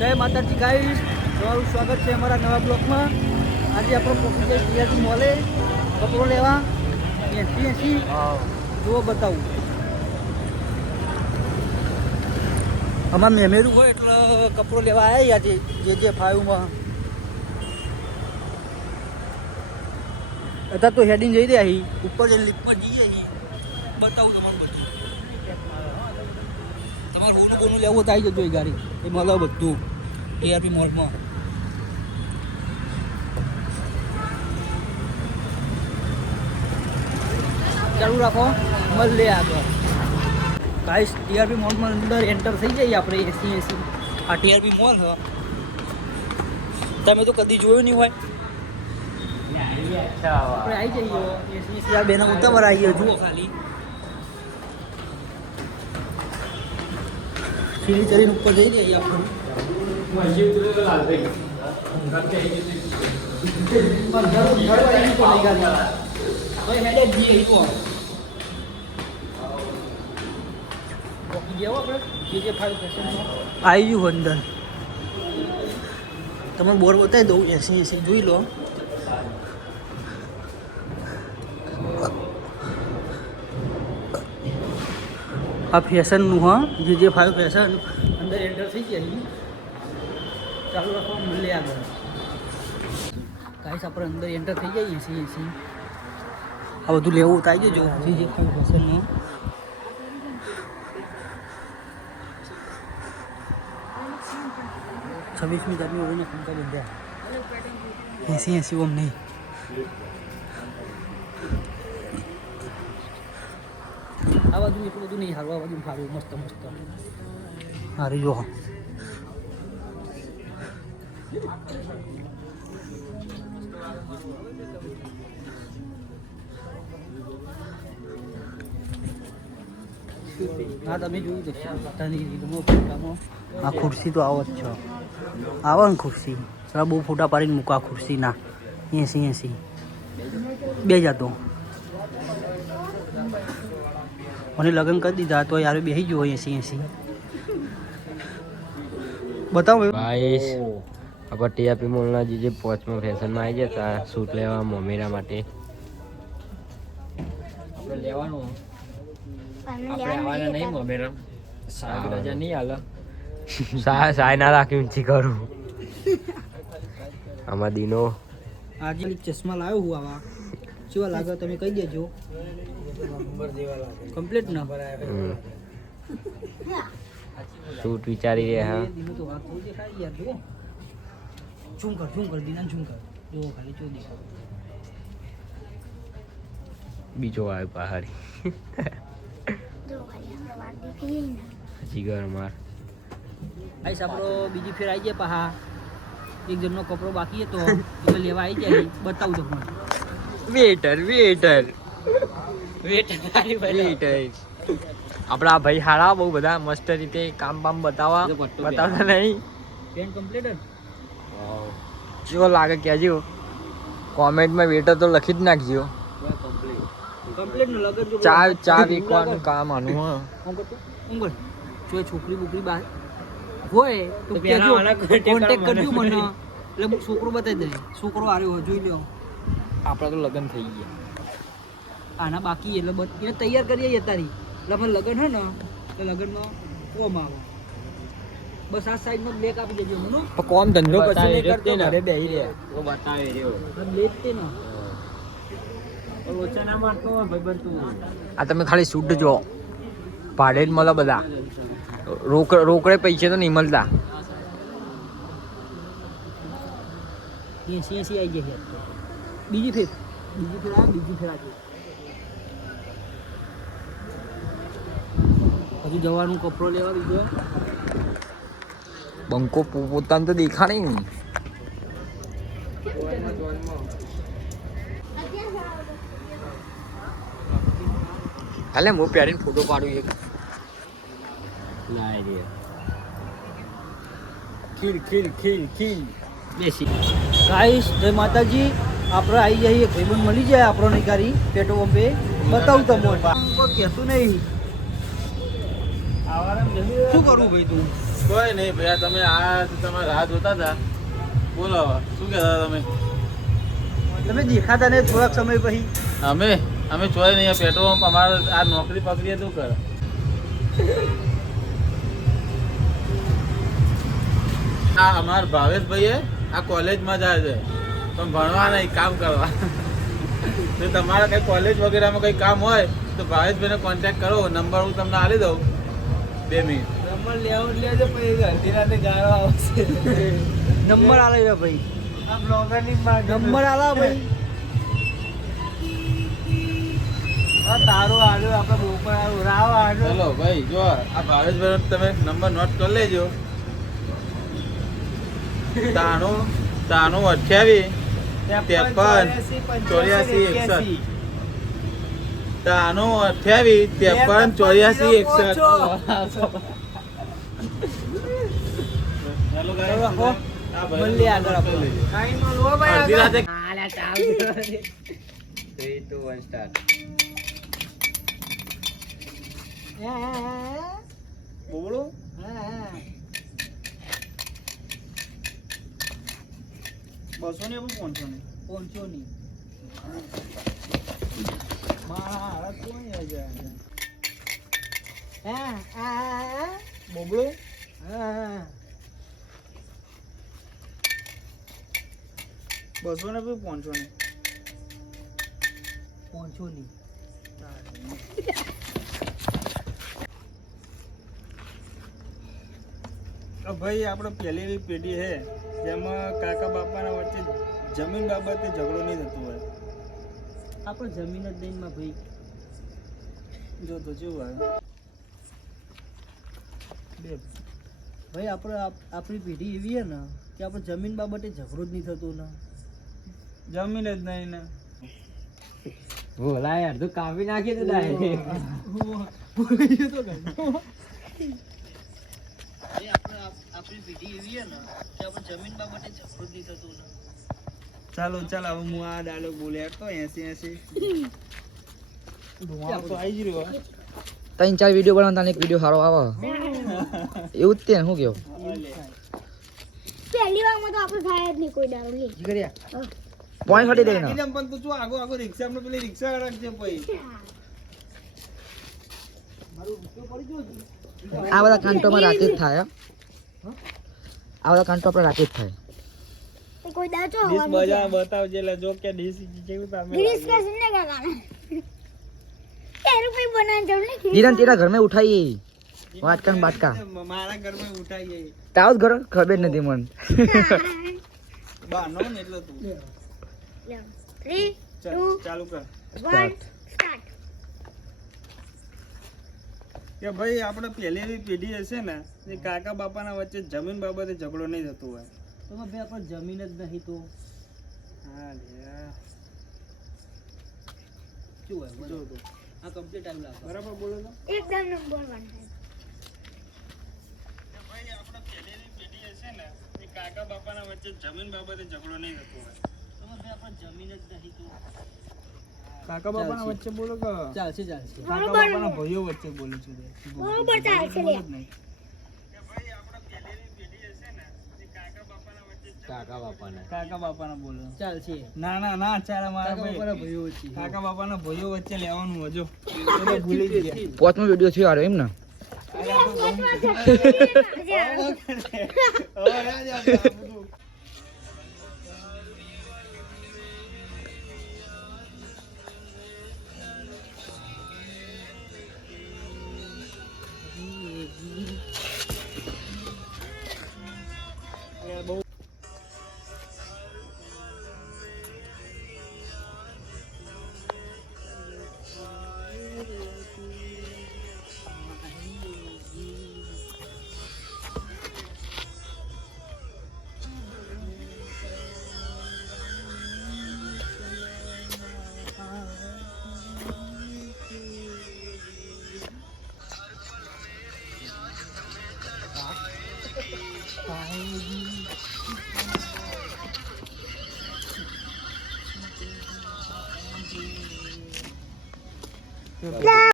જય માતાજી ગાઈસ તમારું સ્વાગત છે અમારા નવા બ્લોકમાં. આજે આપણો જાય ટીઆરપી મોલે કપડો લેવા. એસી એસી જુઓ બતાવું. આમાં મેમેરું હોય એટલે કપડો લેવા આવ્યા આજે, જે જે ફાયુમાં અત્યારે તો હેડિંગ જઈ રહ્યા હી ઉપર જઈને લિફ્ટમાં જઈએ બતાવું તમારું બધું. તમારે હું કોનું લેવું તો આવી જજો એ ગાડી. એ મળે બધું. ટીઆરપી મોલમાં ચાલુ રાખો મળે આગળ. ગાઈસ ટીઆરપી મોલમાં અંદર એન્ટર થઈ જઈએ આપણે એસી એસી. આ ટીઆરપી મોલ હ. તમે તો કદી જોયું નહીં હોય. આપણે આવી જઈએ. એસી એસી. આ બેના ઉતાવળ આવીએ જુઓ ખાલી. સીડી ચડીને ઉપર જઈ રહી આવી. ગયું અંદર તમે બોર બતાવી દઉં, એસી એસી જોઈ લો. આ ફેશનનું હા? જે જે ફાઈવ ફેશન અંદર એન્ટર થઈ ગયા ચાલુ રાખવા મળે આગળ. કાંઈ આપણે અંદર એન્ટર થઈ જઈએ એસી એસી આ બધું લેવું થાય આવી જો જે જે ફાઈવ ફેશનનું છવ્વીસમી તારીખ ઓગણીસ એસી એસી ઓમ નહીં. બાજુ એટલું બધું નહીં હારું આ બાજુ સારું મસ્ત મસ્ત. હારી જો. હા તમે જોયું તો પોતાની આ ખુરશી તો આવો જ છો. આવો ને ખુરશી. સર બહુ ફોટા પાડીને મૂકા ખુરશી ના એસી એસી. બે જાતો મને લગ્ન કરી દીધા તો યાર બેસી ગયો એસી એસી બતાવો ગાઈસ આપણે ટીઆરપી મોલના જે જે પોચમાં ફેશનમાં આવી ગયા હતા સૂટ લેવા મમ્મીના માટે. આપણે લેવાનું. આપણે આવવાના નહીં મમ્મીના સાહેબ રજા નહીં હાલ સાય ના રાખી ઊંચી કરું. આમાં દીનો. આજે ચશ્મા લાવ્યો હું આવા. કેવા લાગે તમે કહી દેજો. કમ્પ્લીટ ના. શૂટ વિચારી રહ્યા. હા ઝૂમ કર ઝૂમ કર દીના ઝૂમ કર જો ખાલી જો દેખાય. બીજો આવ્યો પહાડી. જીગર માર આઈસ આપણો બીજી ફેર આવી જાય પહા. એક જણનો કપડો બાકી હતો. એટલે લેવા આવી જાય બતાવું તમને. વેટર વેટર વેટ વેટર આપણા ભાઈ હારા બહુ બધા મસ્ત રીતે કામ બામ બતાવવા. બતાવતા નહીં. પેન કમ્પ્લીટ જો? લાગે કહેજો કોમેન્ટમાં વેટર તો લખી જ નાખજો. કમ્પ્લીટનું લગન ચા ચા વેકવાનું કામ આનું હ. જો છોકરી બોકરી બહાર હોય તો કોન્ટેક્ટ કરજો મને. મને. એટલે છોકરો બતાવી દે. છોકરો આવ્યો જોઈ લ્યો. આપણા તો લગ્ન થઈ ગયા. આના બાકી એટલે એને તૈયાર કરીએ તારી. એટલે આપણે લગ્ન હે ને તો લગ્નમાં કોમ આવે. બસ આ સાઈડનો બ્લેક આપી દેજો મને. પણ કોમ ધંધો પછી નહીં કરતો રહ્યો ઘરે બેહી રહે આ બ્લેક તે ને આ તમે ખાલી શૂટ જો ભાડે જ મળે બધા. રોકડે પૈસે તો નહીં મળતા. એસી એસી આવી જાય બીજી ફેર બીજી ફેર આ બીજી ફેર આજે હજુ જવાનું કપડો લેવા બીજો? બંકો પોતાને તો દેખાડે નહીં. હાલે હું પહેરીને ફોટો પાડું એક. ખીલ ખીલ ખીલ ખીલ બેસી. ગાઈસ જય માતાજી. આપણે આવી જઈએ ભાઈબંધ મળી જાય આપણો નિકારી પેટ્રોલ પંપે. બતાવું તમને. કહેતું નહીં. શું કરવું ભાઈ તું? કોઈ નહીં ભાઈ તમે આ તમે રાહ જોતા હતા. બોલો શું કહેતા તમે? તમે દેખાતા ને થોડાક સમય પછી. અમે? અમે ચોય નહીં પેટ્રોલ પંપ અમારે આ નોકરી પકડીએ શું કરે. આ અમાર ભાવેશભાઈએ આ કોલેજમાં જાય છે. પણ ભણવા નહીં કામ કરવા. જો તમારા કઈ કોલેજ વગેરેમાં કઈ કામ હોય તો ભાવેશભાઈને કોન્ટેક્ટ કરો. નંબર હું તમને આપી દઉં. બે મિનિટ નંબર લેવો લેજો પછી અડધી રાતે ગાળો આવશે. નંબર આલે છે ભાઈ. આ બ્લોગરની નંબર આલા ભાઈ. આ તારું આડું આપણે બોપર આડું રાવ આડું ચલો ભાઈ જો આ ભાવેશભાઈ તમે નંબર નોટ કરી લેજો. તાણું તાણું અઠ્યાવીસ. ત્રેપન, ચોર્યાસી, એકસઠ. તાણું અઠ્યાવીસ ત્રેપન ચોર્યાસી એકસઠ. ચાલો guys, ચલો, હો. આ ભાઈ મળીએ આગળ આપણે. લેજો. કાંઈ માં લો ભાઈ અડધી આગળ. રાતે આલા ચાલ થ્રી ટુ વન સ્ટાર્ટ બોલો બસો ને એવું પહોંચો ને. પહોંચો નહીં બોબડો બસો ને બી પહોંચો ને. પહોંચો ની. ભાઈ આપણે પહેલી એવી પેઢી છે જેમાં કાકા બાપાના વચ્ચે જમીન બાબતે ઝઘડો નહીં થતો હોય આપણે જમીન જ નહીં ભાઈ જો તો જેવું આવે બે ભાઈ આપણે આપણી પેઢી એવી છે ને કે આપણે જમીન બાબતે ઝઘડો જ નહીં થતો ને જમીન જ નહીં ને બોલા યાર તું કાપી નાખી દે ડાયરેક્ટ ભાઈ આપણે આપ- આપણી પેઢી એવી છે ને કે આપણે જમીન બાબતે ઝઘડો નહીં થતો ને. ચાલો ચાલો હવે હું આ ડાયલોગ બોલ્યા તો એસી એસી. ધુમાડો તો આવી જ રહ્યો હે. ત્રણ ચાર વીડિયો બનાવતા એક વીડિયો સારો આવે. એવું જ તે શું કેવું પહેલી વારમાં તો આપણે થાય જ નહીં કોઈ દારૂ લે. જીગરિયા પોઈન્ટ કાઢી દે ને? પણ તું જો આગો આગો રિક્ષા આપણે પેલી રિક્ષા રાખજે પછી. આ બધા કાંટોમાં રાતે જ થાય હો. આ બધા કાંટો આપણે રાતે જ થાય. કોઈ ડીશ બતાવજે એટલે જો કે ડીશ જેવી પામે ગિરીશ કૃષ્ણ ને કાકા તેરું કોઈ બનાવ જવું ને ધીરન તેરા ઘર મેં ઉઠાઈ મારા તાવ જ ઘર ખબર નથી મન. બહાર ને એટલે તું. થ્રી ચાલ કર. સ્ટાર્ટ કે ભાઈ આપણે પહેલી પેઢી હશે ને એ કાકા બાપાના વચ્ચે જમીન બાબતે ઝઘડો નહીં થતો હોય. તો ભાઈ આપણે જમીન જ નહીં તો. હા. શું હોય જો બોલો તો. આ કમ્પ્લીટ ટાઈમ લાગે બરાબર બોલો તો. એકદમ નંબર વન ભાઈ આપણે પહેલી પેઢી હશે ને એ કાકા બાપાના વચ્ચે જમીન બાબતે ઝઘડો નહીં થતો હોય. તો ભાઈ આપણે જમીન જ નહીં તો. કાકા બાપાના વચ્ચે બોલો કે ચાલશે ચાલશે કાકા બાપાના ભાઈઓ વચ્ચે બોલું છું બરોબર ચાલશે લે કાકા બાપાના કાકા બાપાના બોલો ચાલશે ના ના ના ચાલ મારા ભાઈઓ વચ્ચે કાકા બાપાના ભાઈઓ વચ્ચે લેવાનું હજુ ભૂલી ગયા પોચમો વીડિયો થયો આરો એમ ને.